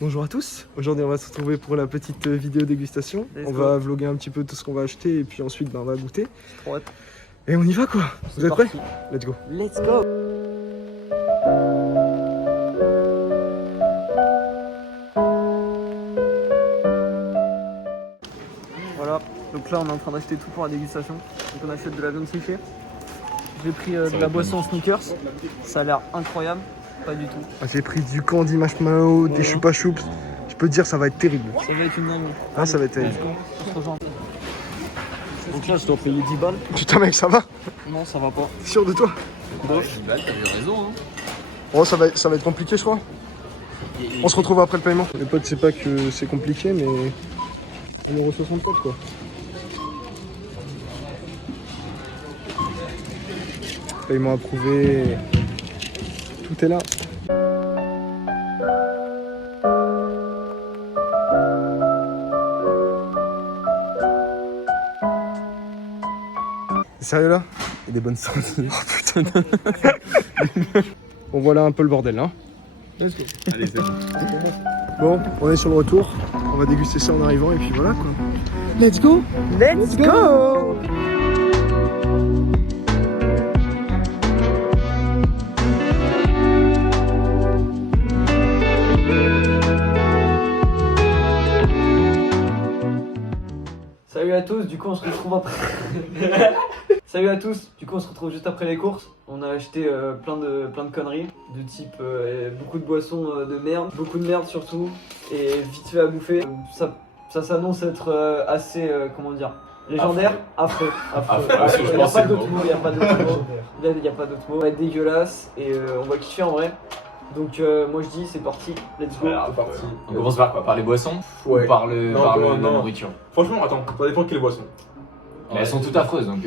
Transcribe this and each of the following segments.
Bonjour à tous, aujourd'hui on va se retrouver pour la petite vidéo dégustation. On va vlogger un petit peu tout ce qu'on va acheter et puis ensuite on va goûter. Et on y va quoi. Vous êtes prêts? Let's go. Let's go. Voilà, donc là on est en train d'acheter tout pour la dégustation. Donc on achète de la viande séchée. J'ai pris de la boisson Snickers, ça a l'air incroyable, pas du tout. J'ai pris du candy marshmallow, des chupa choups. Je peux te dire ça va être terrible. Ça va être une dingue. Ah ça va être terrible. On se rejoint. Donc là je dois payer 10 balles. Putain mec ça va? Non ça va pas. T'es sûr de toi? 10 balles, t'avais raison hein. Oh ça va être compliqué je crois. On se retrouve après le paiement. Les potes c'est pas que c'est compliqué mais 1,64€ quoi. Paiement approuvé. Tout est là. Sérieux là? Il y a des bonnes sauces. Oh putain. Bon voilà un peu le bordel hein. Let's go. Allez c'est bon. Bon, on est sur le retour. On va déguster ça en arrivant et puis voilà quoi. Let's go. Let's go. Salut à tous, du coup on se retrouve après. Salut à tous, du coup on se retrouve juste après les courses. On a acheté plein de conneries, de type beaucoup de boissons de merde, beaucoup de merde surtout, et vite fait à bouffer. Ça s'annonce être assez, comment dire, légendaire, affreux. Il n'y a pas d'autre mot, il n'y a pas d'autre mot. Là il n'y a pas d'autre mot. Ça va être dégueulasse et on va kiffer en vrai. Donc moi je dis c'est parti, let's go. Alors, c'est parti. On commence par quoi? Par les boissons? Ouais. Ou par la non. nourriture? Franchement, attends, ça dépend de quelles boissons. Mais elles sont toutes affreuses donc.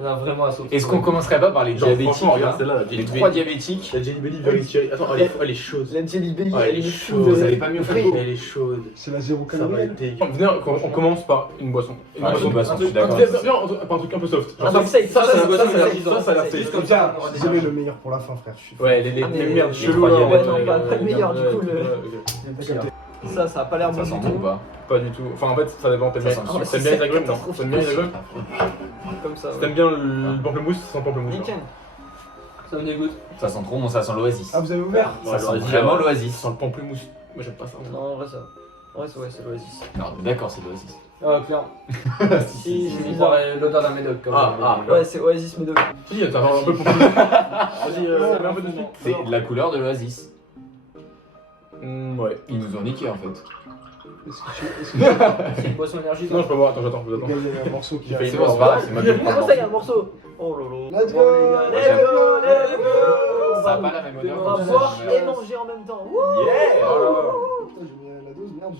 On a vraiment à sauter. Est-ce qu'on commencerait pas par les Genre, diabétiques? franchement, regarde là celle-là, la Les Jelly 3 Belly. diabétiques. La Jelly Belly Very Cherry. Attends, elle est chaude. La Jelly Belly, Ouais, elle est chaude. Vous savez pas mieux faire. Elle est chaude. C'est la zéro Ça va calorie. être dégueu. Venez, on commence par une boisson. Ah, une boisson, je suis d'accord. Par un truc un peu soft. Ah, donc ça a l'air safe. juste comme ça. J'ai mis le meilleur pour la fin frère. Je suis Ouais, les merdes les cheloues. trois là, diabètes, ouais, pas le meilleur, du coup, ok. Ça a pas l'air bon Ça du sent bon ou tout. pas? Pas du tout. Enfin, en fait, ça dépend. T'aimes Ça sent bien super. les agrumes? Non. T'aimes bien les agrumes? Comme ça. Si t'aimes bien le pamplemousse, ça sent pamplemousse. Nickel. Ça me dégoûte. Ça sent trop bon, ça sent l'oasis. Ah vous avez ouvert? Ça sent vraiment Ça l'oasis. sent le pamplemousse. Moi, j'aime pas ça. Non, en vrai, ça. Ouais, c'est l'Oasis. Non, d'accord, c'est l'oasis. Ah, clair. Si, c'est On bizarre. croirait l'odeur d'un médoc quand même. Ouais, c'est Oasis Médoc. Si, t'as un peu le pamplemousse. Vas-y, mets un peu dessus. C'est la couleur de l'oasis. Ouais. Ils nous ont niqué en fait. C'est une boisson énergie. Non, je peux voir. Attends, j'attends. Il y a un morceau qui Il fait C'est bon, c'est pas grave, c'est moi qui vais le Comment prendre. ça, il y a un morceau? Oh lolo. Let's go. Bon, les gars, let's go. Ça a pas la même odeur. On va boire et manger en même temps. Wouh. Yeah! Putain, j'ai mis la dose, merde.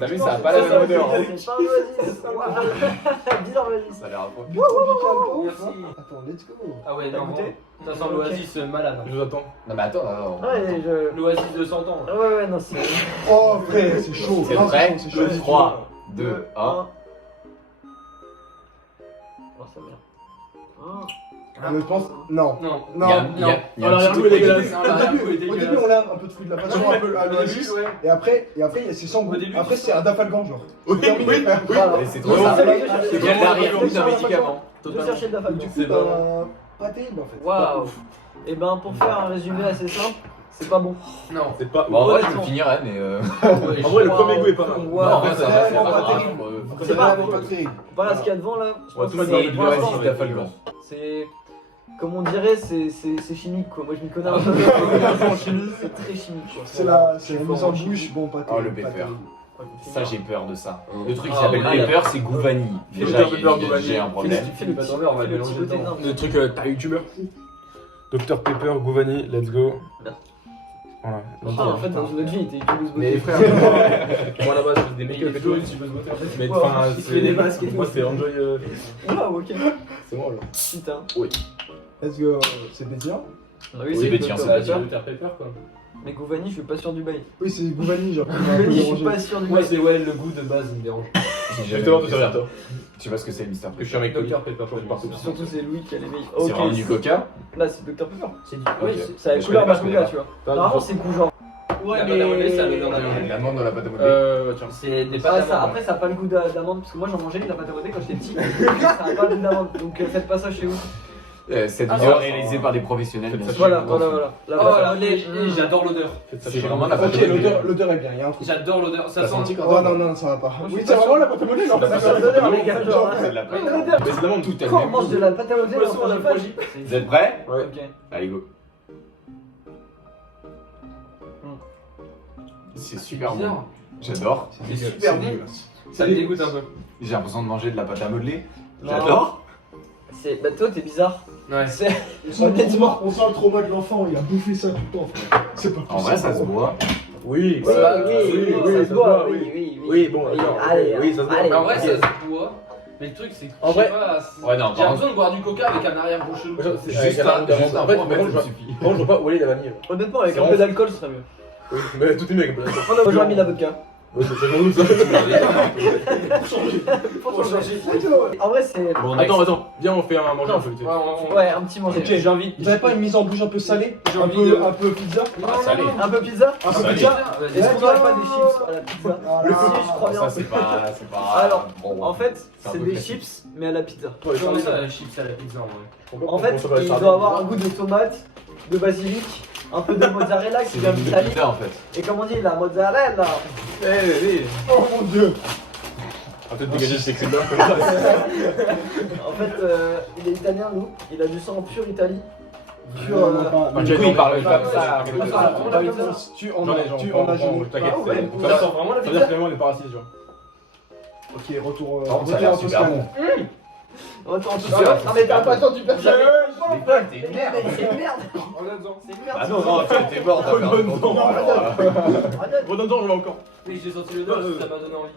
T'as vu, ça a pas la même odeur, hein. C'est pas un Oasis. Voilà. Bizarre Oasis. Ça a l'air à quoi? Merci. Attends, let's go. Ah ouais, T'as non. goûté? Ça sent l'oasis malade. Je vous attends. Non mais attends. Ouais, L'oasis de 100 ans. ouais, non, c'est. Oh frère, c'est chaud. C'est Ah, prêt? c'est chaud. 3, 2, 1. Oh, ça vient. Je pense. Non. Non. Non. Il y a Oh, un l'arrière-goût petit est truc. dégueulasse. Au début, on a un peu de fruit de la passion, un peu à l'oasis. ouais. Et après, c'est sans goût. Au début, Après, c'est un dafalgan, genre. Oui, oui. Voilà. Et c'est trop Ouais, ça. c'est vrai. Il y a l'arrière-goût d'un médicament. Je vais chercher de la famille. Du coup, C'est bon. pas terrible en fait. Waouh. Et ben, pour faire un résumé assez simple, c'est pas bon. Non. C'est pas. Bon, en vrai, je Honnêtement. le finirai, mais. En vrai, le premier goût est pas mal. Non, en Waouh. vrai, ça va, c'est vraiment pas pas grave. terrible. C'est pas- vraiment pas terrible. Voilà ce qu'il y a devant là. Je pense Ouais, que c'est C'est de pour l'instant, l'oasis d'Afalgan. c'est. Comme on dirait, c'est chimique quoi. Moi je m'y connais un peu en chimie, c'est très chimique quoi. C'est la mise en bouche, bon, pas terrible. Oh, le pas pepper. terrible. Ça, j'ai peur de ça. Le truc qui Ah, s'appelle ouais. pepper, c'est goût vanille. Déjà, Pepper, j'ai vanille. un problème. Fais le Bah, petit attendez, on va fais le le petit mélanger côté dedans. nain. Le truc, t'as youtubeur. Dr Pepper, Gouvani, let's go. Voilà. Ah, en fait, dans une autre vie, t'es Toulouse Mais Beauté. frère, moi là-bas, c'est des make-up et tout. Mais Ouais, enfin, il fait des masques et tout. moi c'est Enjoy. Waouh, ok. C'est moi là. Putain. Let's go. C'est pétillant? Ah Oui, c'est pétillant, Dr c'est Pepper. pétillant. Dr Pepper quoi. Mais Gouvani, je suis pas sûr du bail. Oui, c'est Gouvani, genre. Gouvani, je suis pas sûr du Moi bail. c'est ouais le goût de base il me dérange. J'ai Je jamais vais te voir goûté tout ça. à l'heure. Tu sais pas ce que c'est, Mister Que je suis un mec Dr Pepper. Pepper Je partout. Surtout c'est Louis qui a les meilleurs. C'est vraiment du coca. Là c'est Dr Pepper. C'est du Oui, Ok. c'est la Je couleur connais pas, je Bakuga, connais tu vois. pas. Normalement c'est goût genre. Ouais, La mais. pâte à modeler, ça met dans la Il y a de viande. l'amande dans la pâte à modeler. Tiens. C'est des Ah, pâtes à ça, modeler. après, ça n'a pas le goût d'amande, parce que moi j'en mangeais de la pâte à modeler quand j'étais petit. Ça n'a pas le goût d'amande, donc faites pas ça chez vous. Cette Ah, vidéo ça, réalisée par des professionnels, bien sûr. Voilà. La Oh pâte à là, modeler. j'adore l'odeur. C'est vraiment la pâte Ok, à modeler. l'odeur est bien, il y a un truc. J'adore l'odeur. Ça T'as sent. senti quand Oh non, ça va pas. Moi, je Oui, suis c'est pas vraiment sûr. la pâte à modeler, non C'est la Ça pâte à l'odeur, modeler. les gars, genre. C'est de la pâte. Mais c'est de l'amande. Tout est Quand on même. mange de la pâte à modeler, Poisson on à la mange pas. progie. Vous êtes prêts? Ouais. Ok. Allez, go. C'est super bon. bizarre. J'adore. C'est super bon. Ça me dégoûte un peu. J'ai l'impression de manger de la pâte à modeler. Non. J'adore. Bah, toi, t'es bizarre. Ouais. C'est. Honnêtement, on sent le trauma de l'enfant, il a bouffé ça tout le temps, frère. C'est pas En vrai, ça se boit. Oui, Oui, ça- oui, oui, ça ça se voit, oui. oui. Oui, bon, d'accord. Allez, Oui, ça se voit. allez. Mais en vrai, Ok. ça se boit. Mais le truc, c'est que. En je sais vrai- pas, Ouais, non, j'ai par contre, besoin de boire du coca avec un arrière-goût chelou. C'est juste juste un- un. juste un En fait, point, par contre, ça je suffit. vois pas où aller la vanille. Honnêtement, avec C'est un peu vraiment- d'alcool, ce serait mieux. Oui, mais tout est mieux avec le Moi, j'aurais mis la vodka. Oui, c'est bon, ça. Pour changer. En vrai, c'est. Bon, Attends, viens, on fait un manger un peu. tu sais. Ouais, un petit manger. Ok, j'ai envie. Vous avez pas une mise en bouche un peu salée? J'ai Un envie peu, de- un peu pizza? Ah, salé. Un peu pizza. Un peu Salé. pizza? Est-ce qu'on aurait pas des chips à la pizza? Voilà. Si, je crois bien. Ça, c'est pas. C'est pas. Alors, bon, En fait, C'est un c'est peu des classique. chips, mais à la pizza. Ouais, Comment ça, la chips à la pizza en vrai? En fait, il doit avoir un goût de tomate, de basilic, un peu de mozzarella qui C'est vient une d'Italie. pizza en fait. Et comme on dit, la mozzarella. Oh mon dieu! On va peut-être dégager ce texte là. En fait, il est italien, nous. Il a du sang pur Italie. Pur. Vraiment pas. Bah, du coup, il parle pas comme ça. ça. Comme ça. Pas une sauce, tu en as jeûné. T'inquiète, Ah ouais. ça sent vraiment la veut dire pizza. finalement les parasites, tu vois. Ok, retour. Par contre, ça a retour l'air en super Toscane. Attends, tout Ah, ça. ouais, Non, mais t'as super pas bon. attendu personne. Mais quoi, t'es une merde. C'est une merde. On a besoin. C'est une merde. Ah non, non, t'es mort, t'as perdu ton temps. Arrête. Redonne-en, je l'ai encore. Oui, j'ai senti l'odeur, ça m'a donné envie.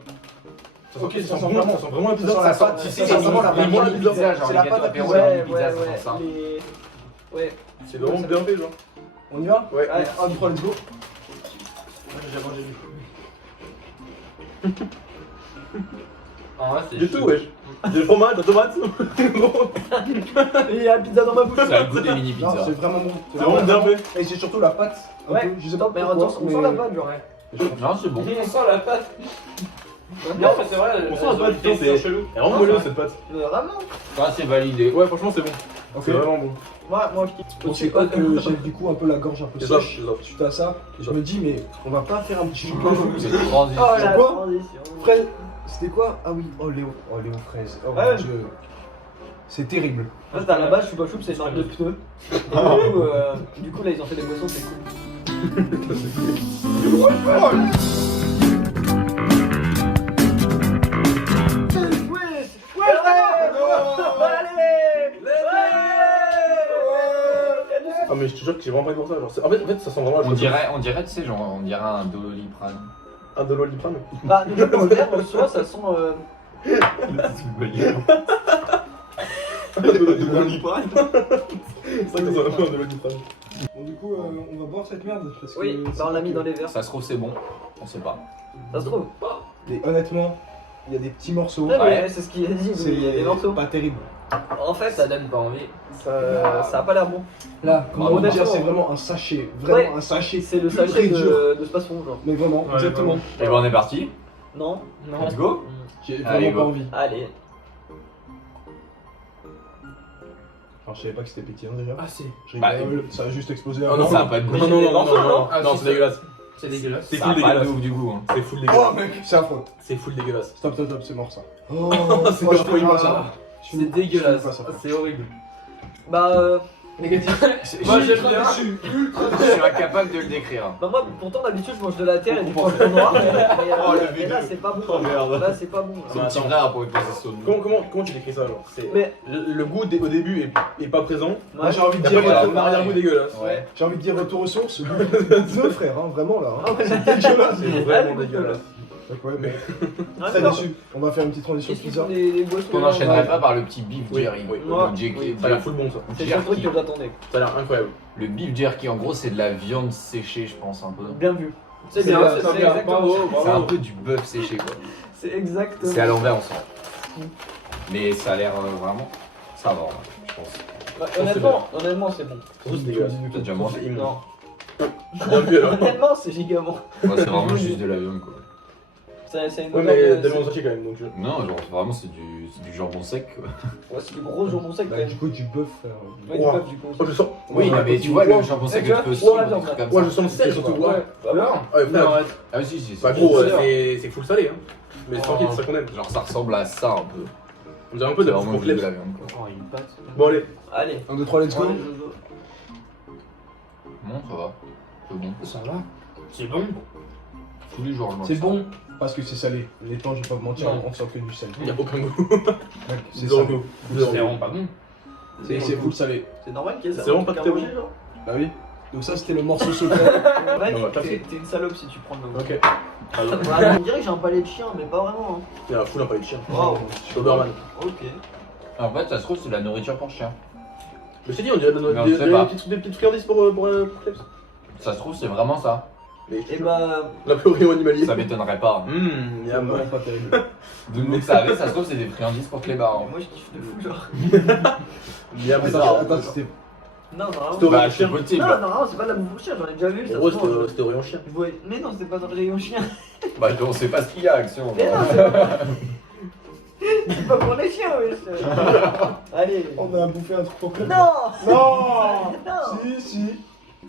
Ok, ça sent vraiment la pizza. Ça sent la pâte. Tu Ça sais, sent c'est vraiment la les pâte. mini pizzas, genre C'est les la gâteaux pâte à apéro, pizza. les pizza, ça sent ça. Ouais. C'est vraiment bien fait, genre. On y va? Ouais. Allez, 1, 2, 3, let's go. En vrai, c'est Du tout, wesh. J'ai le fromage, la tomate. Il y a la pizza dans ma bouche. Ça a le goût des mini Non, pizzas. c'est vraiment bon. C'est vraiment bien fait. Et c'est surtout la pâte. un Ouais. peu, je sais pas Mais pourquoi, attends, on sent la pâte, genre. Non, c'est bon. On sent la pâte. Non, mais c'est vrai, On sent la pâte, c'est c'est chelou. Elle est vraiment molleuse cette pâte. Mais vraiment. Ça, c'est validé. Ouais, franchement, c'est bon. Ok. C'est vraiment bon. Moi, je kiffe. Donc c'est quoi que j'ai du coup un peu la gorge un peu C'est ça, sèche c'est ça. suite à ça. Et je me dis mais on va pas faire un petit jus C'est une transition. Oh la Quoi transition. Fraise, c'était quoi? Ah oui, oh Léo fraise. Oh Ouais. mon dieu. C'est terrible. En fait, à la base, je suis pas choupe, c'est une marque de pneus. Et du coup, là, ils ont fait des boissons, c'est cool. Ah, mais je te jure que j'ai vraiment pas pour ça. Genre, en fait, ça sent vraiment la On dirait, tu sais, genre, on dirait un Doliprane. un de l'oliprane. Bah, déjà, pour le verre, en soi, ça sent. De l'oliprane. C'est vrai que ça sent vraiment de l'oliprane. Bon du coup on va boire cette merde parce que Oui, bah, on l'a mis dans les verres. Ça se trouve, c'est bon. On sait pas. Ça se trouve. Et honnêtement, il y a des petits morceaux. Ouais, Ouais. mais c'est ce qu'il a dit, il y a des morceaux. pas terrible. En fait, Ça donne pas envie. ça a pas l'air bon. Là, comment Bravo. on va dire, c'est vraiment un sachet, vraiment Ouais. un sachet. C'est le Ultra sachet dur. de Space-Fond, genre. Mais vraiment, Ouais, exactement. vraiment. Et ben, on est parti. Non. Let's go. J'ai Allez, vraiment pas go. envie. Allez. Enfin, je savais pas que c'était pétillant déjà. Ah, si. Je Bah, rigole, ça a juste explosé. Ah non, ça a pas de goût. Non, non, non, non, non, Ah, non, si, c'est ça- dégueulasse. C'est dégueulasse. C'est Ça full a pas de dégueulasse. ouf du goût. Hein. C'est full Oh dégueulasse. mec, c'est affreux. C'est full dégueulasse. Stop, c'est mort ça. Oh, C'est moi, pas je peux pas ça. ça. Je C'est suis- dégueulasse. je suis pas ça. C'est horrible. Bah, Négatif. Moi, j'ai ultra bien. déçu. Je suis incapable de le décrire. bah moi, pourtant, d'habitude, je mange de la terre et du poivron noir. Mais, Oh, le mais là, V2. c'est pas bon. Oh, merde. Là, c'est pas bon. Son petit frère a pour une possession de nous. Comment tu décris ça, genre c'est Mais- le goût au début est pas présent. Moi j'ai envie de T'as dire, pas ouais, un arrière-goût dégueulasse. Ouais. j'ai envie de dire retour aux sources. Deux frères, hein, vraiment là. Ah ouais. C'est dégueulasse. C'est vraiment dégueulasse. Donc ouais, mais Ah, très non. déçu. On va faire une petite transition Qu'est-ce qu'ils pizza. font les boissons On là, n'enchaînerait ouais. pas par le petit beef Oui, jerky. oui. Moi, Le jerky. oui. Ça a l'air full bon ça. C'est le seul truc que j'attendais. Ça a l'air incroyable. Le beef jerky, en gros, c'est de la viande séchée, je pense, un peu. Bien vu. C'est bien, bien, c'est c'est bien. exactement Bravo, ça. C'est un bravo. peu du bœuf séché, quoi. C'est exactement. C'est à l'envers, on sent. Mais ça a l'air vraiment. Ça va, en vrai, je pense. Bah, honnêtement, c'est bon. Surtout c'est dégueulasse. T'as déjà mangé? Non. Bien vu alors. Tellement c'est gigament. Ouais, c'est vraiment juste de la viande quoi. C'est une Ouais, odeur mais de- t'as mis en sachet quand même donc. Non, genre vraiment c'est du jambon sec quoi. Ouais, c'est du gros jambon sec quand même. Du coup, du bœuf, frère. Ouais, du Ouah. bœuf du coup. Oh, je sens. Oui, Ouais, mais tu vois le jambon sec tu que vois, tu peux aussi, ouais, des non, trucs comme Ouais, ça. je sens le sel surtout. Ouais. Ouais. Alors Ouais, Non, frère. arrête. Ah oui, si, Bah c'est gros, c'est sûr. c'est full salé hein. Mais c'est tranquille, c'est ça qu'on aime. genre ça ressemble à ça un peu. On dirait un peu de C'est la vraiment bouffe juste de complète. la viande quoi. Oh, une pâte. Bon allez, Allez. 1, 2, 3, let's go. Ouais, Jojo. Non, ça va. C'est bon. Ça va. C'est bon. Tous les jours je mange. C'est ça. bon parce que c'est salé. Les temps, je vais pas vous mentir, Non. on sent que du sel. il y a aucun goût. Mec, c'est Zéro ça. goût. C'est Zéro vraiment goût. pas bon. C'est full salé. C'est normal qu'il y ait ça. C'est vraiment un pas truc très à bon. manger, genre. Bah oui. Donc ça, c'était le morceau secret. Mec, On va passer. t'es une salope si tu prends le nom. Ok. Voilà, on dirait que j'ai un palais de chien, mais pas vraiment. Il y a un full un palais de chien. Wow. Doberman. Ok. En fait, ça se trouve, c'est de la nourriture pour chien. Mais je t'ai dit, on dirait Mais on sait pas. des petites friandises pour Klebs. Ça se trouve, c'est vraiment ça. Mais Et bah. la plus rayon animalier. Ça m'étonnerait pas. Hum, Vraiment pas terrible. De nous savez, ça se trouve, c'est des friandises pour clébards. Moi je kiffe de fou, genre. Miam. Attends, c'était. Non, non, C'était au Bah, rayon c'est chien. possible. non, non, c'est pas de la bouffe pour chien, j'en ai déjà vu. En Ça gros, se mange. c'était au rayon chien. Je vois- Mais non, c'était pas dans le rayon chien. Bah, on sait pas ce qu'il y a, Action. Mais non, c'est pas. C'est pas pour les chiens, wesh. Allez. On a bouffé un truc pour club. Non. Non. Non. Si, si.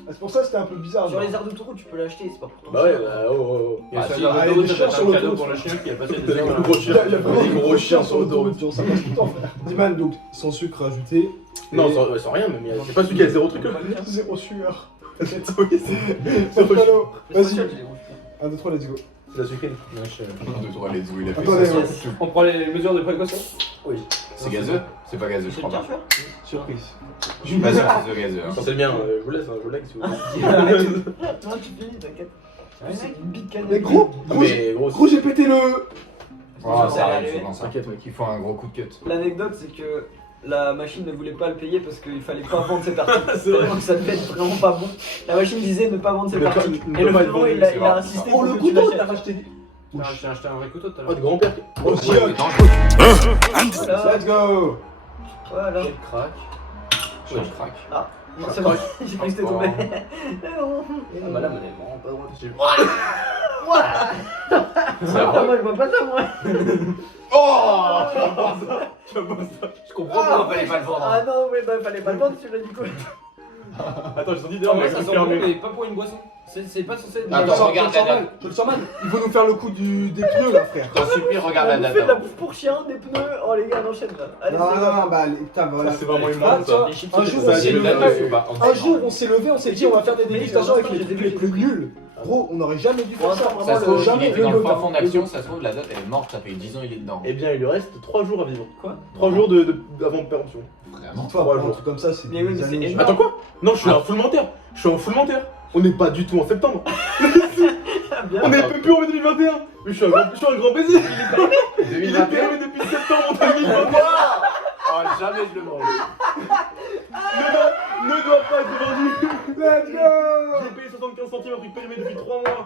Ah, c'est pour ça que c'était un peu bizarre. Sur genre. les aires d'autoroute, tu peux l'acheter, c'est pas pour ton Bah ouais, chien. bah oh. Il y a Ah, ça si, dans ah, l'autoroute, il y a des t'as chiens fait sur un cadeau l'autoroute. pour le chien qui a passé T'as des des heures. gros Il chiens. y a vraiment Des gros chiens sur l'autoroute. Ça passe tout le temps, frère. Diman, donc sans sucre ajouté. Non, Et- sans rien, mais c'est pas celui qui a zéro truc là. Zéro sueur. Oui, c'est Vas-y. Vas-y. 1, 2, 3, let's go. C'est la sucrine. Un, deux, trois, let's go, il a fait Attendez, ça. ouais. On prend les mesures de précaution. C'est gazeux? C'est pas gazeux, je C'est crois bien pas. sûr. Surprise. Je suis pas sûr que c'est gazeux. hein. Ça c'est le mien, je vous laisse, je vous laisse si vous voulez. Non, tu finis, t'inquiète. Ouais. C'est une bite canne. Mais gros, Mais gros, gros, j'ai pété le. Oh, Ça ça va arrive arriver. souvent ça. T'inquiète, mec. Il faut un gros coup de cut. L'anecdote, c'est que la machine ne voulait pas le payer parce qu'il fallait pas vendre ses parties. C'est vrai. Donc ça devait être vraiment pas bon. La machine disait ne pas vendre ses Ne pas- parties. ne Et le pas être frérot, vendu, il a c'est vrai. insisté Oh, pour le que tu couteau, l'achètes. t'as racheté. J'ai acheté un vrai couteau tout à Oh, l'heure. de grand-père. Oh, Ouais, tiens. mais dangereux. Voilà. Let's go. Voilà. Quel crack. Ouais, je craque. Non, c'est bon. J'ai cru que c'était tombé. Ah, madame, elle est vraiment pas droite. C'est Ah, vrai. moi, je vois pas ça, moi. Oh! Je comprends pourquoi fallait pas le vendre. Ah non, mais bah, fallait pas le vendre celui-là du coup. Attends, j'ai senti Non, d'ailleurs, mais mais ça ça sent bon, mais pas pour une boisson. C'est pas censé être. Attends, regarde la date. Je le sens mal. Il faut nous faire le coup des pneus là, frère. T'en supplie, regarde la On date. fait de la avant. bouffe pour chien, des pneus. Oh les gars, on enchaîne là. Allez, Non, c'est non, bon. non, bah, putain, voilà. C'est vraiment une Ah, merde, tu vois, ça. un jour, Ça, on s'est C'est une date levé. de bah, Un jour, on s'est levé, on s'est dit, on va faire des Mais dégustations avec les j'ai trucs les plus nuls. Gros, on n'aurait jamais dû faire ça. Ça se trouve, il Jamais. était dans le Le fin logo. fond d'action, ça se trouve, la date elle est morte, ça fait 10 ans il est dedans. Eh bien, il lui reste 3 jours à vivre. Quoi 3 jours avant péremption. Vraiment? Dis-toi, Trois un jours. truc comme ça, c'est. Mais oui, mais des c'est années, énorme. Attends quoi? Non, je suis en full menteur. Je suis en full menteur. On n'est pas du tout en septembre. Ah, bien. On est même plus en 2021. Mais je suis un grand baiser. Il est 2021? permis depuis septembre 2021. Oh, jamais je le mange. Ne doit pas être vendu. Let's go. J'ai payé 75 centimes un truc périmé depuis 3 mois.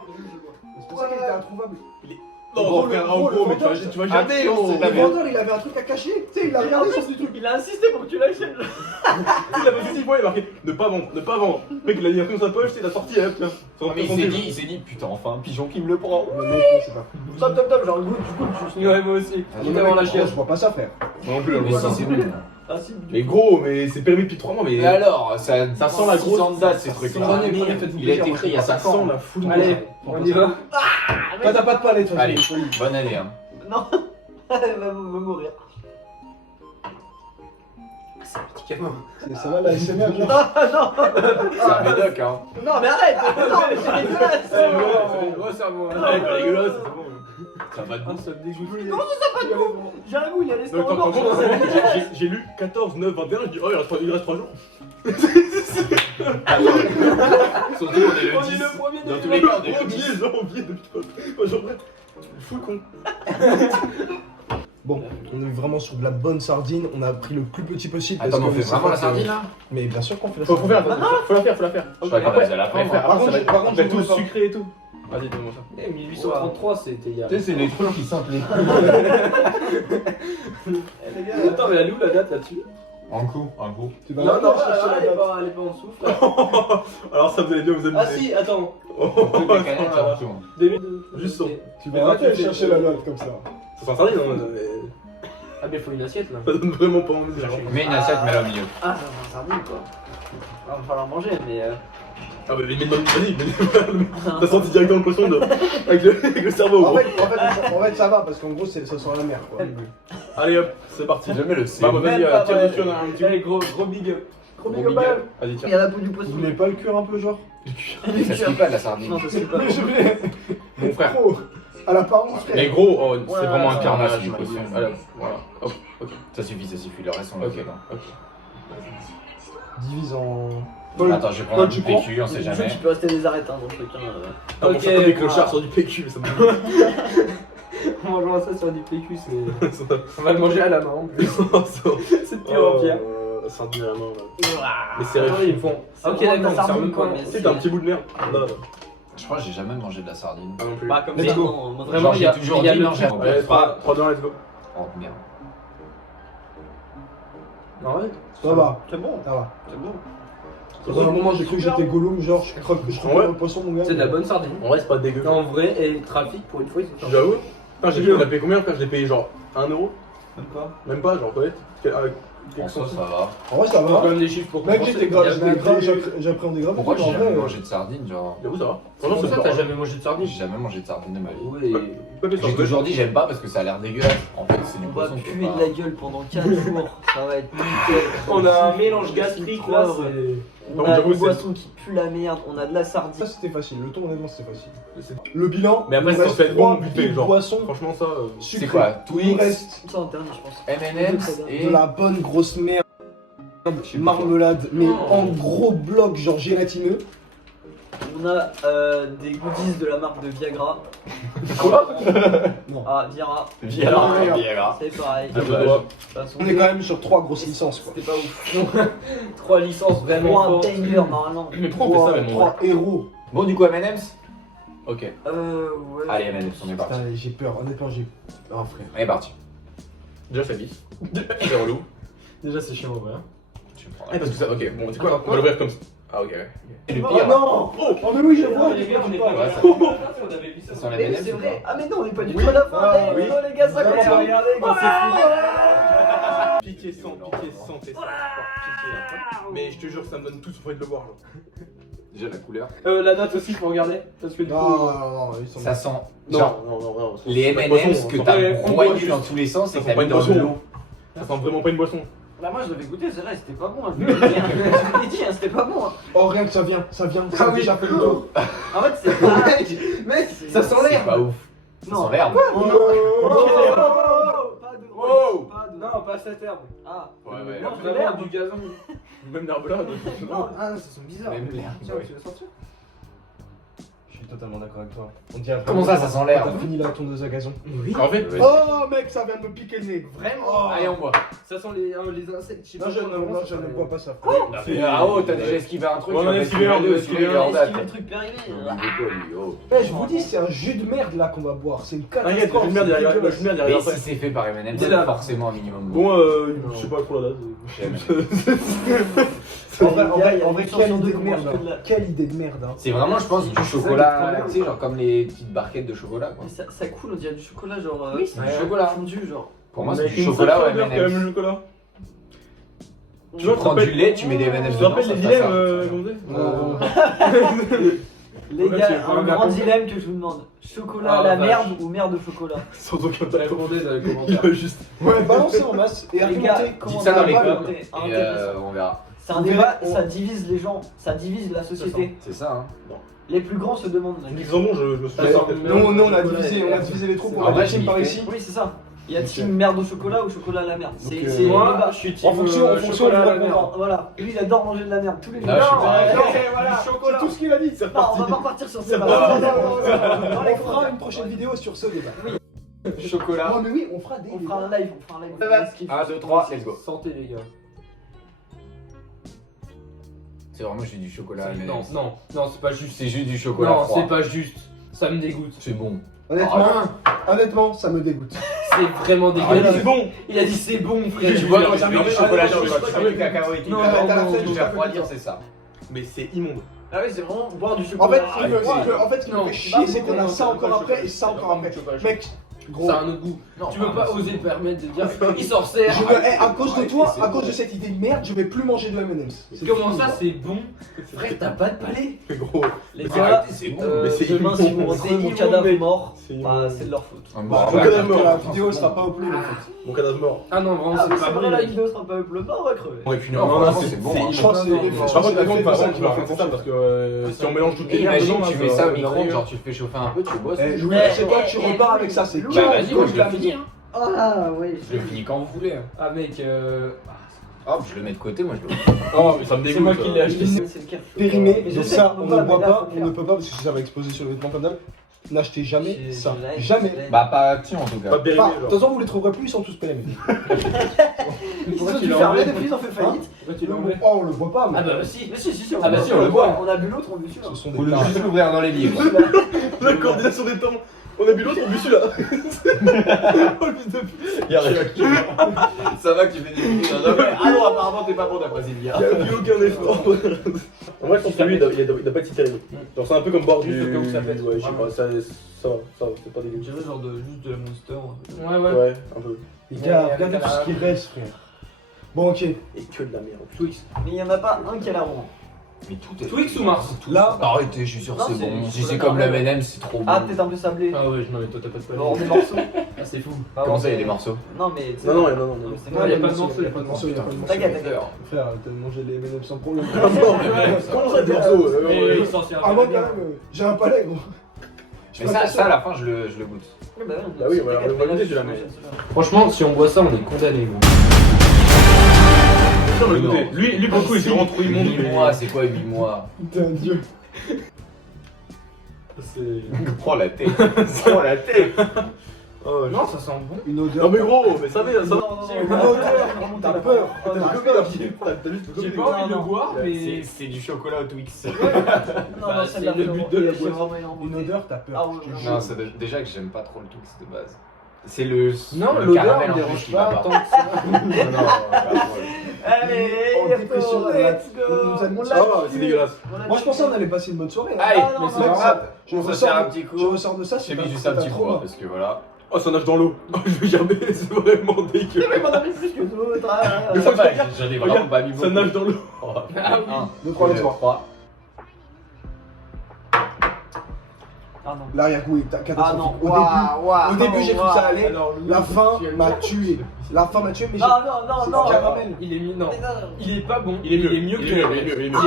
C'est pour ça qu'il était introuvable. Non, Gros, frère, le- en gros, le gros, mais vendeur, tu vas jamais. Attention, c'est de la Le merde. vendeur, il avait un truc à cacher. Tu sais, il a regardé sur ses trucs. Il a insisté pour que tu l'achètes. Il a fait 6 fois, il a marqué ne pas vendre, ne pas vendre. Le mec, il a mis un truc dans sa poche, il a sorti, hop, tiens. Ah, mais il s'est dit, putain, enfin un pigeon qui me le prend. Le mec, c'est pas. Top, top, top, genre le goût, du coup, tu Ouais, moi aussi. Ah, Il est avant la chiasse. Je vois pas ça, frère. Non plus, Mais si, c'est bon. Ah si, Mais gros, mais c'est permis depuis 3 mois, mais. Et alors, ça sent la grosse- 6 ans de date ces trucs-là. Prenez, Il prenez, faites-vous a été plaisir, créé il y a moi, 5 Ça ans. sent la foule. Allez, on y va. Toi, t'as pas de palais, toi. Allez. c'est une folie. Bonne année, hein. Non. Elle va mourir. Ça va, la SMR, genre. Ah non. C'est un médoc, hein. Non, mais arrête. Non, mais c'est dégueulasse. Ouais, c'est à moi. Ouais, pas dégueulasse, c'est bon. Ça va de Ah, ça me dégoûte. J'ai un goût, il y a Donc, l'estomac en mort. gros, j'ai lu 14, 9, 21, je dis oh, il reste 3 jours. Surtout, on est le On 10. est le premier Dans de tous les cas, on est le Janvier, 10. janvier, depuis toi. Moi, j'en vrai, tu me fous le con. Bon, on est vraiment sur de la bonne sardine. On a pris le plus petit possible. Attends, parce mais on que fait c'est vraiment pas la que- sardine là? Mais bien sûr qu'on fait la Faut sardine. faire, faut la faire, faut la faire. Je crois qu'on Après, faisait la après, prépa. Par contre, ça j'ai- va par contre, être je tout vois pas. sucré et tout. Vas-y, donne-moi ça. Eh, 1833, c'était il y a. Tu sais, c'est les trucs qui sentent les Eh, les gars, Attends, mais elle est où la date là-dessus? Un coup, un coup. Tu vas Non, aller non, chercher la elle est date. pas en dessous. frère. Alors ça vous allez bien vous amuser. Ah si, attends. Toutes les canettes en dessous. Juste ça. Tu vas arrêter de chercher la date comme ça. Ça sent sardine, hein, mais Ah, mais faut une assiette là. ça donne vraiment pas envie de chercher. Mets une assiette, mets-la au milieu. Ah, ça va sardine quoi. Ah, va falloir manger, mais. Ah bah mais vas-y, t'as senti directement le poisson avec le cerveau. En gros. fait, ça va parce qu'en gros, ça sent la mer quoi. Allez hop, c'est parti. C'est jamais le C. Bah vas-y, tire dessus, on a un petit Allez, gros big up. Gros Gros big big up. up. Vas-y, Il tiens. y a la peau du Vous poisson. voulez pas le cuire un peu, genre? Ça se fait pas de la sardine. Non, ça se fait pas. Mais je voulais. Mon frère. Gros, à l'apparence, frère. Mais gros, oh, c'est Ouais, vraiment un ouais, carnage ouais, du ouais. poisson. Allez, voilà. Hop, ok. Ça suffit, le reste on le Ok, fait. ok. Divise en. Attends, je vais prendre un tu du PQ, on sait Je sais jamais. qu'il peut rester des arêtes hein, dans le truc. Ah, mon Ok, chat comme des voilà. clochards sur du PQ, ça me On mangera ça sur du PQ, c'est. On va le manger à la main en plus. C'est de pire en pire. Sardine à la main, là. Mais c'est Attends, réussi. ils font. C'est Ok, vraiment de la d'accord, sardine, serre-le quoi, pas. mais Si, t'as un petit bout de merde. Là, là. Je crois que j'ai jamais mangé de la sardine. Ah non plus. Bah, comme Let's ça, go. non, moi, Vraiment, Genre, il y a- j'ai toujours il y a dit le non, j'ai truc. Allez, 3, 2, 1, let's go. Oh merde. Non, ouais. Ça va, C'est bon, ça va. c'est bon. Dans un moment, j'ai cru que j'étais Gollum, genre je croque Ouais. le poisson, mon gars. C'est de la bonne sardine. En vrai, c'est pas dégueu. En vrai, et trafic pour une fois, ils sont J'avoue. Putain, j'ai payé combien, frère? Je l'ai payé genre 1€. Même pas. Même pas, genre peut-être. En soi, ça va. En vrai, ça quand va. même des chiffres pour Mec, compenser. j'étais grave, Il y a j'étais grave, des- j'appréhendais grave. Pourquoi j'ai en jamais vrai, mangé de sardine, genre? J'avoue, ça va. Comment Franchement, ça, c'est t'as pas. jamais mangé de sardine? J'ai jamais mangé de sardine de ma vie. Oui. J'ai toujours dit j'aime pas parce que ça a l'air dégueulasse. En fait, c'est du On va poisson. puer de la gueule pendant 4 jours. Ça va être nickel. On a un mélange gastrique là, c'est. On Non, a j'avoue, une c'est- boisson qui pue la merde, on a de la sardine. Ça c'était facile, le ton honnêtement c'était facile. Le bilan, Mais après, il ça reste fait bon 3 buffet, petits genre. poissons Franchement, ça. C'est sucrés. quoi? Il Twix, reste Ça en dernier, je pense. M&M's et. de la bonne grosse merde, marmelade, mais en gros bloc genre gélatineux. On a des goodies de la marque de Viagra. Quoi? Non. Ah, Viagra, Viagra. c'est pareil. Ah, De bah, toute façon, On est quand même sur 3 grosses licences quoi. c'était pas ouf. 3 licences vraiment Pour un fortes. banger normalement. Mais pourquoi on fait ça, vraiment? 3 héros. Bon, du coup, M&M's? Ok. Ouais. Allez, M&M's, on est parti. Putain, j'ai peur, honnêtement j'ai. Ah frère. On est parti. Déjà, ça glisse. C'est relou. Déjà, c'est chiant en vrai. Je vais prendre Ah, parce que ça. Ok, bon, c'est quoi? On va l'ouvrir comme ça. Ah, ok. Et le Oh pire, non! Oh mais oui je vois! Les gars, on est Ouais, pas. ça- On avait vu ça ça. sent la Mais oui, M&M's c'est ou vrai. pas? Ah mais non, on est pas du Oui. tout à la fin. Ah, Eh, oui. non, les gars, ça Regardez, continue. regardez, quand Pitié sans, pitié sans tester. Mais je te jure, ça me donne tout sauf envie de le voir. Genre. Déjà, la couleur. La note aussi, faut regarder. Parce que du Non, coup. non, ils sont. Ça sent. Non, Genre, non. les c'est pas une M&M's boisson, que ça t'as sent pas- broyé dans tous les sens Ça et sent que t'as pas mis une dans de boisson. l'eau. Ça sent vraiment pas une boisson. Là, moi, je l'avais goûté, c'est vrai, c'était pas bon. Hein. Je vous l'ai dit, hein, c'était pas bon. Hein. Oh rien que ça vient, ça Ah a oui. déjà fait le tour. En fait, c'est pas. Mec, ça sent C'est l'herbe. pas ouf. Ça Non. sent l'herbe. Pas de Wow. Pas de. Non, pas cette herbe. Ah. Ouais, ouais. Non, Vraiment l'herbe. du gazon. Même l'herbe là. Non. Ah, ça sent bizarre. Même l'herbe. Tiens, ouais. tu veux sortir? Je suis totalement d'accord avec toi. On dirait Comment ça sent l'herbe? T'as fini la tondeuse à gazon. Oui. En fait, Ouais. Oh mec, ça vient de me piquer le nez. Vraiment. Allez, on boit. Ça sent les insectes. Non, je ne bois pas ça. Ah oh, t'as déjà esquivé un truc. Ouais, on a tu vas esquivé pas un, esquiver on a deux, esquivé celui-là un. en Est-ce date. qu'il y a le truc périmé Oh. Eh, je vous dis, c'est un jus de merde là qu'on va boire. C'est une t'inquiète, catastrophe. je vais derrière. c'est Je vais dégueulasse. derrière Mais après. si c'est fait par M&M's, Dis c'est là. forcément un minimum. Bon, je sais pas trop la date. J'aime. En vrai, quelle idée de merde. que de la- Hein. Quelle idée de merde. Hein. C'est vraiment, je pense, du chocolat, tu sais, genre comme les petites barquettes de chocolat, quoi. Mais ça coule, on dirait du chocolat, genre. Oui, c'est du ouais, chocolat. fondu, genre. Pour moi, c'est Avec du une chocolat ou sacrée odeur, quand même, M&M's. le chocolat. Tu prends du lait, tu mets des M&M's Tu te dedans, rappelles ça les fait dilemmes, ça. comment on dit Les Ouais, gars, c'est un un grand gâteau. dilemme que je vous demande. Chocolat Ah, à la vache. merde ou merde au chocolat? Sans aucun Répondez dans les Il commentaires. va juste. Ouais, balancez en masse et Les gars, argumentez. comment ça dans les va coms. argumenter? Et Intéressant. on verra. C'est un on débat, verra, on- ça divise les gens, ça divise la société. C'est ça, hein. Les plus grands se demandent. Tu me dis que c'est bon, je me suis Ouais, fait Nous, on a divisé les troupes. On En a vrai, des je teams m'y par fais. ici. Oui, c'est ça. Il y a team merde au chocolat ou chocolat à la merde. C'est Donc, c'est le Moi, débat. je suis team En fonction chocolat à la du merde. répondant. Voilà. Lui, il adore manger de la merde tous les jours. Non, je suis pas- Non, voilà. Du C'est chocolat. tout ce qu'il a dit. C'est Non, on va reparti. pas repartir sur C'est ces pas bases. grave. On fera une prochaine vidéo sur ce débat. Chocolat. Non, mais oui, on fera des. On fera un live, on fera un live. Ça va. 1, 2, 3, let's go. Santé, les gars. C'est vraiment juste du chocolat Non, M&M's. non, non, c'est pas juste. C'est juste du chocolat Non, froid. c'est pas juste. Ça me dégoûte. C'est bon. Honnêtement, ça me dégoûte. C'est vraiment dégueulasse. C'est bon. Il a dit c'est bon, frère. Tu vois, quand j'ai tu mets du chocolat chaud, quand tu mets du cacao et tout, Non, tu non, non, tu vas refroidir, c'est ça. Mais c'est immonde. Ah oui, c'est vraiment boire du En chocolat. fait, ce qui me fait chier, c'est qu'on a ça encore après et ça encore après. Mec, gros. Ça a un autre goût. Tu peux pas oser te permettre de dire il s'en sert. À cause de toi, à cause de cette idée de merde, je vais plus manger de M&M's. Comment ça c'est bon? Frère, t'as pas de palais. Gros. Les gars, c'est bon. Mais c'est demain, si vous immonde. retrouvez mon cadavre mort, C'est bah, immonde. c'est de leur faute. Bon, Mon bah, cadavre mort, la vidéo sera pas upload en fait. Mon cadavre mort. Ah non, vraiment, Ah, mais c'est pas c'est bon. vrai, la mec. vidéo sera pas upload, on va crever. On est fini. Non, Non, franchement, c'est c'est bon, bon. hein. Je pense que Non, c'est. non, Par contre, par contre, ça tu vas faire ça parce que si on mélange toutes Et les merdes imagine, dedans, tu là, mets ça au va micro-ondes, arriver. genre tu le fais chauffer un peu, tu bosses. Eh, Louis, Eh, c'est quoi, eh, tu eh, repars avec ça, c'est Bah, calme, vas-y, moi je la l'ai fini. Hein. Ah, oui. Je le finis quand vous voulez. Ah, mec, Hop, je le mets de côté, moi je le. Oh, mais ça me dégoûte. c'est moi qui l'ai acheté. C'est le cas. périmé, Mais je donc sais ça qu'on on peut ne pas, boit mais là, pas, faut on faire. ne peut pas parce que ça va exploser sur le vêtement comme d'hab. N'achetez jamais J'ai- ça, j'ai la haine, jamais. j'ai la haine. Bah, pas actif en tout cas. Pas périmé, Enfin, de toute genre. façon, vous les trouverez plus, ils sont tous PME. Ils ont tu dû l'as fermer enlevé depuis, ils ont fait faillite. Pourquoi tu l'as enlevé? Oh, on le voit pas, mais. Ah bah si. Mais si, Ah bah si, on le voit. On a bu l'autre, on a bu celui-là. Ce sont Faut des le tarés. juste l'ouvrir dans les livres. La coordination des temps. On a bu l'autre, on a bu celui-là. Oh le fils de pute. Y'a rien. Ça va que tu fais des vidéos. Ah non, apparemment t'es pas bon d'après Sylvia. Il n'y a plus aucun effort. En vrai, je pense que lui, il doit pas être si terrible. Genre, c'est un peu comme boire du. Juste au cas où ça pète. Ouais, je sais pas, ça va, c'est pas Je dégueu. dirais genre juste de la Monster. Ouais, ouais. Ouais, un peu. Les gars, regardez tout ce qui reste, frère. Bon, ok. Et que de la merde. Twix. Mais il y en a pas un qui a la ronde. Mais tout est. Twix ou Mars? Là, Arrêtez, je suis sûr Non, c'est c'est- bon. Si c'est c'est pas comme le normal. M&M, c'est trop bon. Ah, peut-être un peu sablé. Ah ouais, non mais toi t'as pas de palais. Bon, des morceaux. Ah c'est fou. Comment ça, il y a des morceaux? Non, mais. tu sais- Non, non, non. C'est Non, moi, y a pas de morceaux, il y a pas de morceaux, il y a pas de morceaux. T'inquiète. Frère, t'as mangé les M&M's sans problème. Comment ça, des morceaux Mais il s'en sert Ah, moi, quand même, j'ai un palais, gros. Mais ça à la fin, je le goûte. Bah oui, voilà, on va goûter, celui-là, mais- Franchement, si on boit ça, on est condamné gros. Non, mais écoutez, lui pour le coup, il s'est vraiment trop immonde. 8 mois, c'est quoi 8 mois? T'es un dieu. C'est. Prends la tête. Prends la tête. Oh, Non, ça sent bon. Une odeur. Non, mais gros, mais ça va, ça va. Une odeur. T'as peur. T'as le Covid, t'as juste le J'ai Covid. pas envie de le boire, mais. C'est du chocolat au Twix. Non, Bah, non, c'est celle-là, le but de la j'ai boîte. vraiment énorme. Une odeur, t'as peur. Ah ouais, je te ouais. jure. Non, c'est déjà que j'aime pas trop le Twix de base. C'est le. Non, le l'odeur caramel me en plus dérange qui pas va tant que ça. Non, Allez, Oh, dépression, let's on nous a go. demandé- Ah, ouais, c'est dégueulasse. Moi, je pensais qu'on allait passer une bonne soirée. hein. Allez, Ah, non, mais c'est non, pas non. grave. Je On se ressors faire un de- petit coup. Je ressors de ça, J'ai c'est mis juste un petit coup, parce que voilà. Oh, ça nage dans l'eau. Oh, je vais jamais, c'est vraiment dégueu. Mais m'en avait plus que d'autres. Mais ça va, j'en ai vraiment Regarde, pas mis beaucoup. Ça nage dans l'eau. Ah oui. 2, 3, let's go. 3. Ah non. L'arrière-goût est Ah catastrophique. non. Au début, j'ai cru que ça allait. Alors, La fin m'a tué. La fin m'a tué, mais j'ai. Non, non, non, C'est non. du caramel. Il est mis. Non. Mais non. Il est pas bon. Il est mieux. Il est mieux que il est mieux.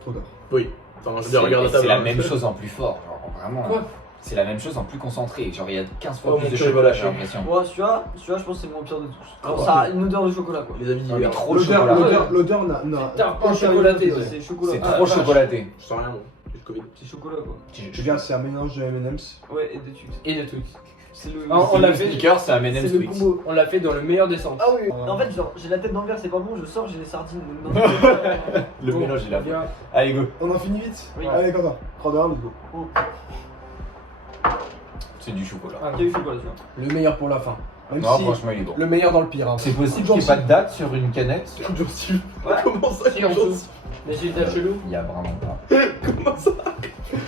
Trop tard. Oui. Attends, je veux dire, regarde la C'est table. la même chose en plus fort, genre vraiment. Quoi? C'est la même chose en plus concentré. Genre il y a 15 fois Oh, plus mon de cœur, il va chocolat, lâcher. j'ai l'impression. Moi, celui-là, je pense que c'est le moins pire de tous. Ah, Ça a une odeur de chocolat quoi. Les amis Non, mais d'hiver. trop de chocolat. L'odeur n'a. T'as pas chocolaté, ouais. C'est chocolat. C'est Ah, trop vache. chocolaté. Je sens rien, moi. J'ai le Covid. C'est chocolat quoi. Les gars, c'est un mélange de M&M's. Ouais, et des Twix. Et de Twix. C'est le. Ah, on l'a fait. Sneakers, c'est C'est M&M's le Twix. combo. On l'a fait dans le meilleur des sens. Ah oui. En fait, genre, j'ai la tête dans le verre, c'est pas bon. Je sors, j'ai les sardines. Le mélange il a. Bien. Allez go. On en finit vite. Oui. Allez, Quentin. 3, 2, 1, let's go. C'est du chocolat. Il y a eu chocolat, tu vois. Le meilleur pour la fin. Même Non, si. franchement il est bon. Le meilleur dans le pire. Hein. C'est possible qu'il n'y ait pas de date sur une canette? Gencive. Ouais. Comment ça, Si, en dessous. Mais j'ai ta chelou. Il y a vraiment pas. Comment ça?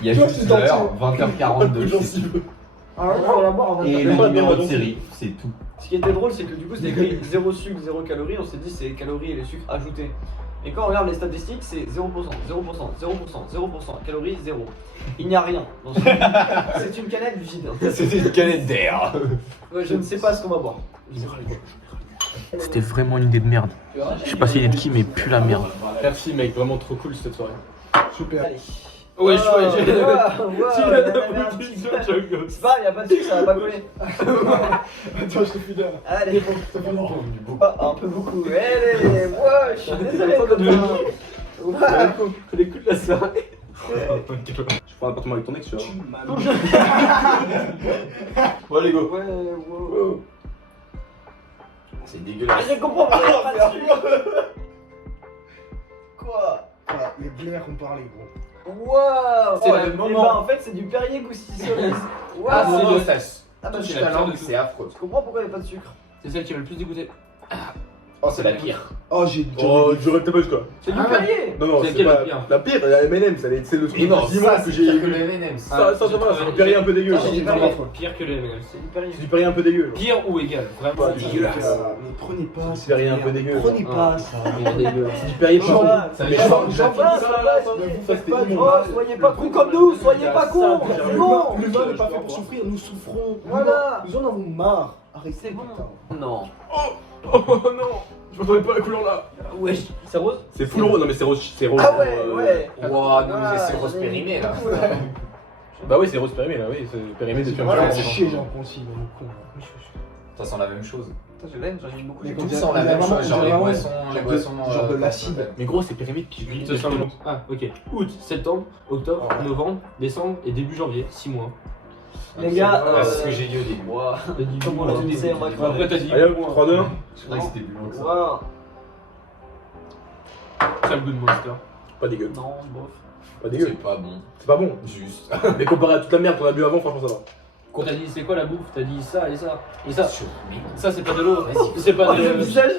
Il y a Tu vois, juste c'est dans l'heure, le 20h42. Gencive. Ah ouais, on va boire. Et le numéro de série, c'est tout. Ce qui était drôle, c'est que du coup, c'était écrit 0 sucre, 0 calories. On s'est dit, c'est les calories et les sucres ajoutés. Et quand on regarde les statistiques, c'est 0%, 0%, 0%, 0%, calories 0. Il n'y a rien dans ce c'est une canette vide. C'était une canette d'air. Ouais, je ne sais pas ce qu'on va boire. C'était vraiment une idée de merde. Je sais pas si il est de qui, mais pue la merde. Merci, mec, vraiment trop cool cette soirée. Super. Allez. Ouais, je vois. C'est pas, il n'y a pas de sucre, ça va pas coller. Attends, je te file là. Allez, ah, un peu beaucoup. Allez, ouais, je suis désolé, copain. Ouais. Les coups de la soirée. Je prends un appartement avec ton ex, tu vois. Bon, allez, go. Ouais, wow. C'est Ah, dégueulasse. je comprends pas, il y a pas de sucre. Quoi? Voilà, les blaires ont parlé, gros. Waouh! C'est Oh, le eh moment. ben, en fait, c'est du Perrier Goussi Solis. Ah, Waouh! c'est Momo le- Sas. Ah bah C'est c'est la langue, langue, c'est affreux. Je comprends pourquoi il n'y a pas de sucre. C'est celle qui va le plus dégoûter. Oh, c'est la pire. Oh, j'ai. Oh, j'aurais peut-être pas jusqu'à. C'est du Ah ouais. Perrier. Non, non, C'est c'est laquelle pas la pire la pire, la M&M, c'est le truc Mais non, immense ça, que c'est j'ai. pire que le M&M's. Ça va, c'est du Perrier un peu dégueu. Ah, j'ai genre. dit Perrier. Pire que le M&M's. C'est du Perrier. C'est du Perrier un peu dégueu. genre. Pire ou égal. Vraiment. Ouais, c'est dégueulasse. Mais prenez pas. C'est rien, un peu dégueu. Prenez pas ça. dégueulasse. C'est du Perrier Genre, pas. Ça Mais va, genre, ça j'en va, passe, ça ça va, passe. ça va. Mais vous faites pas pas de- du Oh, soyez pas cons comme nous, soyez pas cons. C'est bon. L'humain n'est pas fait pour souffrir, nous souffrons. Voilà. Nous en avons marre. Arrêtez. C'est bon. putain. Non. Oh non, je m'attendais pas à la couleur là. Wesh. C'est rose. C'est full rose, non mais c'est rose. Ah ouais, ouais. Ouah, nous, Ah, c'est rose périmé là. Bah oui, c'est rose périmé là, oui, c'est périmé depuis un Voilà, moment. c'est chier, j'en pense, il est con. Ça sent la même chose. Putain, je l'aime, j'en ai beaucoup. Mais Tout on sent dirait- la on même dirait chose, genre vraiment- les on boissons, dirait les boissons. genre de l'acide. Mais gros, c'est périmé depuis 8 Ça sent le- Ah, ok. Août, septembre, octobre, novembre, décembre et début janvier. 6 mois. Les gars, Ah, c'est ce que j'ai dit au début. Ouah. T'as dit Comment mois. on le disait, on va Après, t'as dit. Allez hop, 3-2-1. Je croyais que c'était plus long que ça. Ouah. Ça le goût de Monster. Pas dégueu. Non, bof. Pas dégueu. C'est pas bon. C'est pas bon. Juste. Mais comparé à toute la merde qu'on a bu avant, franchement ça va. Quand t'as dit c'est quoi la bouffe, t'as dit ça et ça. Et ça, Mais ça c'est pas de l'eau. C'est pas Oh, le de. visage.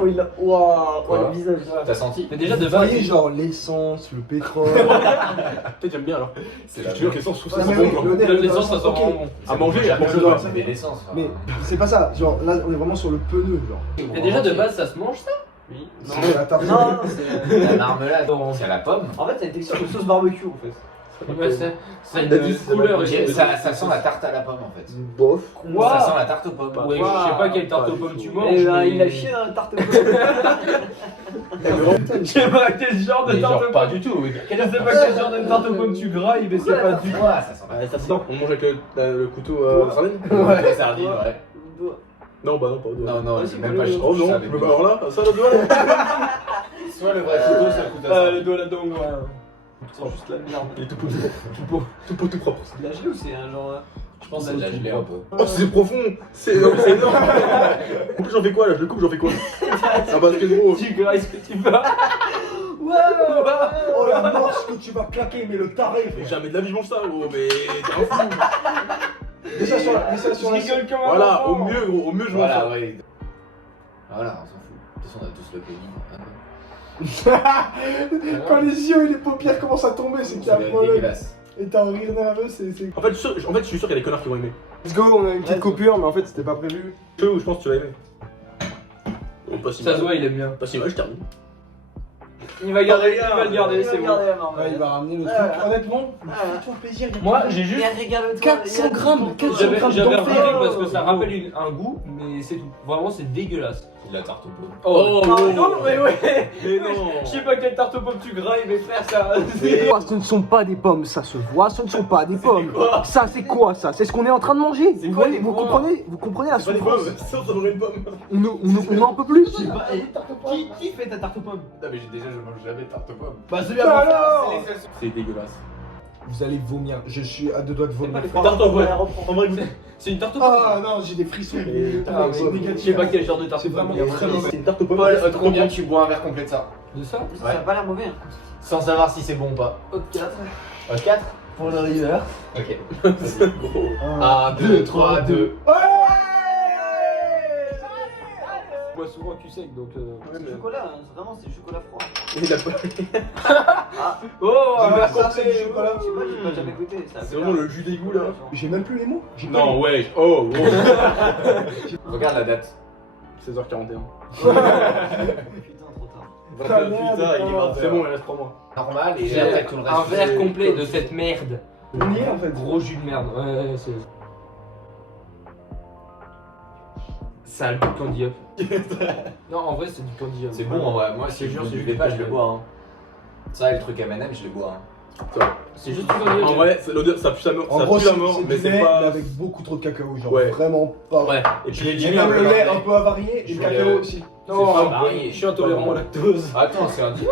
Oh, il a. Ouah. Oh, Quoi le visage. là. T'as senti? Mais déjà de Vous base. voyez, genre l'essence, le pétrole. Peut-être j'aime bien alors. C'est Je la te jure que l'essence, je trouve Ouais, ça mais bon oui, quoi. l'honneur, L'essence, ça sent ok. vraiment bon. À manger, à manger ça. ça. C'est de l'essence. Mais c'est pas ça, genre là on est vraiment sur le pneu, genre. Mais déjà de base, ça se mange ça. Oui. C'est la tarte. Non, non, c'est. La marmelade, c'est à la pomme. En fait, c'est une texture de sauce barbecue en fait. Ouais, ça a T'as dit, une c'est couleur. pas et- Ça sent la tarte à la pomme en fait. Bof. Ça sent la tarte aux pommes. Ouais, je sais pas quelle tarte aux pommes tu manges. Et ben, mais- il a chié dans la tarte aux pommes. Je sais pas quel genre de Mais tarte genre aux pas pommes. du tout. Je sais pas quel genre de tarte aux pommes tu grailles, mais c'est pas du tout. Ouais, ça sent la Ça sent. On mange avec le couteau sardine. Ouais, les sardines, ouais. Non, bah non, pas au doigt. Non, non, Ouais, j'ai c'est même bon, pas le- je Oh non, savais mais pas. alors là, ça le doigt là. Soit le vrai couteau, soit le couteau à Les doigts là-dedans, ouais. C'est juste la merde. Il est tout pot, tout pot, tout propre. C'est de la gelée ou c'est un genre. Je pense que c'est de la gelée un peu. Oh, c'est profond. C'est énorme. En plus, j'en fais quoi là? Je le coupe, j'en fais quoi? Ah bah, c'est gros. Tu grailles ce que tu veux. Oh la morse que tu vas claquer, mais le taré, Mais frère. jamais de la vie je mange ça, gros. Mais t'es un fou. Mets ça sur la. Mets ça sur la. rigole comme un Voilà, enfant. au mieux, gros, au mieux, je mange Voilà, ça. ouais. Voilà, on s'en fout. De toute façon, on a tous le Covid. Quand les yeux et les paupières commencent à tomber, c'est qu'il y a un C'est problème. dégueulasse. Et t'as un rire nerveux, c'est. En fait, je suis sûr qu'il y a des connards qui vont aimer. Let's go, on a une petite coupure, mais en fait c'était pas prévu. Je pense que tu vas aimer. Oh, pas si Ça se mal. voit, il aime bien. Pas si mal, je termine. Il va garder, il va le garder, c'est bon. Ouais, il va ramener le truc. Honnêtement, fais-toi plaisir. Moi, j'ai juste. 400 grammes, 400 J'avais grammes remarqué d'enfer. parce que ça rappelle un goût, mais c'est tout. Vraiment, c'est dégueulasse. C'est de la tarte aux pommes. Oh, non, mais ouais. Mais non. Je sais pas quelle tarte aux pommes tu grailles, mais frère, ça. Ce ne sont pas des pommes, ça se voit, ce ne sont pas des pommes. Ça c'est quoi ça? C'est ce qu'on est en train de manger. Vous quoi, voyez, les vous pommes comprenez la C'est pas des souffrance. pommes. Ça aurait une pomme. On en peut plus. Qui fait ta tarte aux pommes? Non, mais déjà, je mange jamais de tarte aux pommes. Bah, c'est Bah alors. C'est dégueulasse. Vous allez vomir, je suis à deux doigts de vomir. Tarte en vrai. En vrai, goût. C'est une tarte aux pommes. Ah non, j'ai des frissons. Ah, mais je sais pas quel genre de tarte C'est aux pommes. vraiment très mauvais. C'est une tarte aux pommes. Paul, combien tu bois un verre complet de ça? De ça? Ça a pas l'air mauvais. Sans savoir si c'est bon ou pas. Au 4. 4 Pour le river. Ok. Gros. 1, 2, 3, 2. Je bois souvent cul sec donc. C'est du chocolat, hein, vraiment c'est du chocolat froid. Il a pas. Oh, un verre Ça, c'est du complet. chocolat. Je sais pas, j'ai pas jamais goûté. ça a C'est fait vraiment l'air- le jus d'égout là. J'ai même plus les mots. J'ai pas Non, ouais. Oh, gros. Regarde la date. 16h41. Putain, trop tard. 29, putain, il est 20. C'est bon, il reste 3 mois. Normal et J'ai après tout le reste. un verre c'est- complet de cette merde. On y est en fait. Gros jus de merde. Ouais, c'est. Ça a le goût de candy up. Non, en vrai, c'est du candy up. C'est bon en vrai, moi si Je je jure, ne c'est buvais du pas, je le candy. bois. Hein. Ça et le truc M&M, je le bois. Hein. C'est juste du candy up. En vrai, l'odeur, ça pue la mort. En Ça gros, pue la mort, mais du c'est lait, pas. mais avec beaucoup trop de cacao, genre Ouais. vraiment pas. Ouais. Et Je l'ai puis, dit, Et mais même le lait mais- un peu avarié et Je le voulais- cacao aussi. Non, pas bah, varié. je suis intolérant au lactose. Attends, c'est un dit.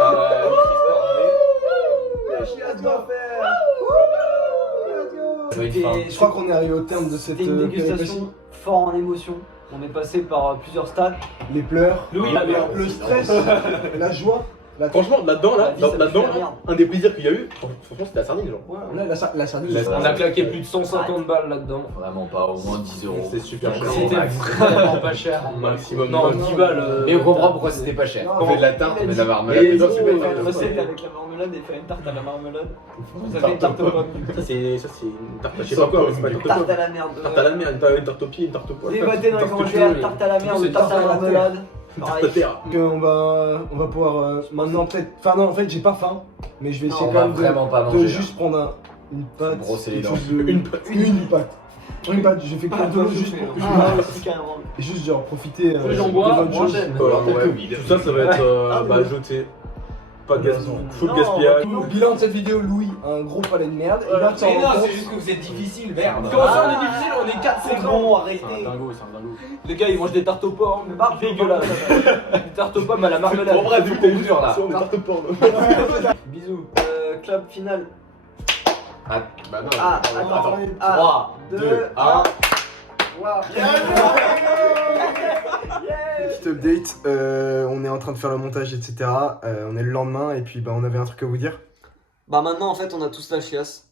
La chiasse doit faire. C'était- Je crois qu'on est arrivé au terme de cette C'était une péripétie. dégustation fort en émotion. On est passé par plusieurs stades. Les pleurs, Louis, la merde. le stress, la joie. La- Franchement, là-dedans, La vie, ça me là-dedans, fait la merde. un des plaisirs qu'il y a eu, franchement, c'était la sardine, genre. Ouais, là, la sardine. On a claqué plus de 150 balles là-dedans. Vraiment pas, au moins 10 euros. C'était super cher. C'était vraiment pas cher. Maximum. Non, 10 balles. Mais on comprend pourquoi c'était pas cher. On fait de la tarte, mais de la marmelade. Et Non, gros, c'est on pas fait une une recette avec la marmelade et faire une tarte à la marmelade. Vous avez une tarte aux pommes. Ça, c'est une tarte, je sais pas quoi, mais c'est pas une Tarte tarte à aux pommes. la merde. Tarte à la merde, une tarte au pied, une tarte au poil. Débattez dans les Tarte que tu commentaires, veux, tarte à la merde C'est ou tarte à la tarte à la marmelade. Tarte à Pareil. terre. On va pouvoir maintenant peut-être. Enfin non, en fait j'ai pas faim, mais je vais essayer On quand va même vraiment pas de manger. juste prendre une pâte. Brosser les quelque dents. chose de- Une pâte. Une pâte. Une pâte. J'ai fait que de l'eau juste pour Ah, aussi carrément. juste genre profiter. J'en bois, de bonnes moi, choses. j'aime. Alors, Peut-être ouais, que- tout ça, ça va être Ah, jeté. Pas de gaspillage. Full Non, gaspillage. Bilan de cette vidéo, Louis, un gros palais de merde. Et là, tu Mais t'en non, rends c'est compte. juste que vous êtes difficile, merde. Comment ça, on est difficile? On est 4 C'est bon, arrêtez. dingo, c'est un dingo. Les gars, ils mangent des tartes aux pommes. Dégueulasse. Des tartes aux pommes à la marmelade. Bon, bref, du coup, on dure là. Si on est tarte porno. Bisous. Club final. Ah, bah non. Ah, attends. 3, 2, 1. Waouh. Petite update, on est en train de faire le montage, etc. On est le lendemain et puis bah, on avait un truc à vous dire. Bah maintenant en fait on a tous la chiasse.